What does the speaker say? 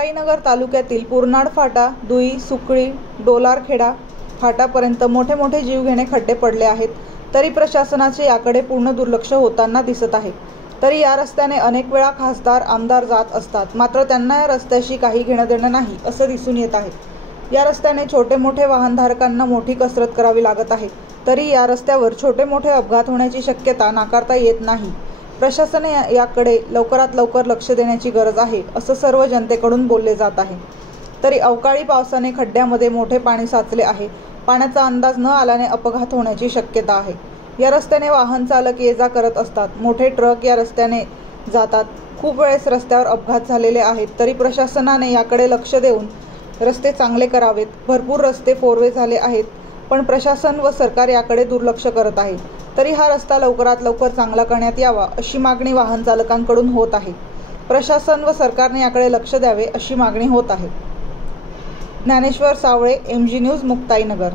मुक्ताईनगर तालुक्यातील पुरनाड फाटा, दुई, सुकळी, डोलारखेडा फाटापर्यंत मोठे मोठे जीवघेणे खड्डे पडले आहेत. तरी प्रशासनाचे याकडे पूर्ण दुर्लक्ष होताना दिसत आहे. तरी या रस्त्याने अनेक वेळा खासदार, आमदार जात असतात, मात्र त्यांना या रस्त्याशी काही घेणं देणं नाही असं दिसून येत आहे. या रस्त्याने छोटे मोठे वाहनधारकांना मोठी कसरत करावी लागत आहे. तरी या रस्त्यावर छोटे मोठे अपघात होण्याची शक्यता नाकारता येत नाही. प्रशासनाने याकडे लवकरात लवकर लक्ष देण्याची गरज आहे असं सर्व जनतेकडून बोलले जात आहे. तरी अवकाळी पावसाने खड्ड्यामध्ये मोठे पाणी साचले आहे. पाण्याचा अंदाज न आल्याने अपघात होण्याची शक्यता आहे. या रस्त्याने वाहन चालक ये जा करत असतात. मोठे ट्रक या रस्त्याने जातात. खूप वेळेस रस्त्यावर अपघात झालेले आहेत. तरी प्रशासनाने याकडे लक्ष देऊन रस्ते चांगले करावेत. भरपूर रस्ते फोरवे झाले आहेत, पण प्रशासन व सरकार याकडे दुर्लक्ष करत आहे. तरी हा रस्ता लवकरात लवकर चांगला करण्यात यावा अशी मागणी वाहन चालकांकडून होत आहे. प्रशासन व सरकारने याकडे लक्ष द्यावे अशी मागणी होत आहे. ज्ञानेश्वर सावळे, MG न्यूज, मुक्ताईनगर.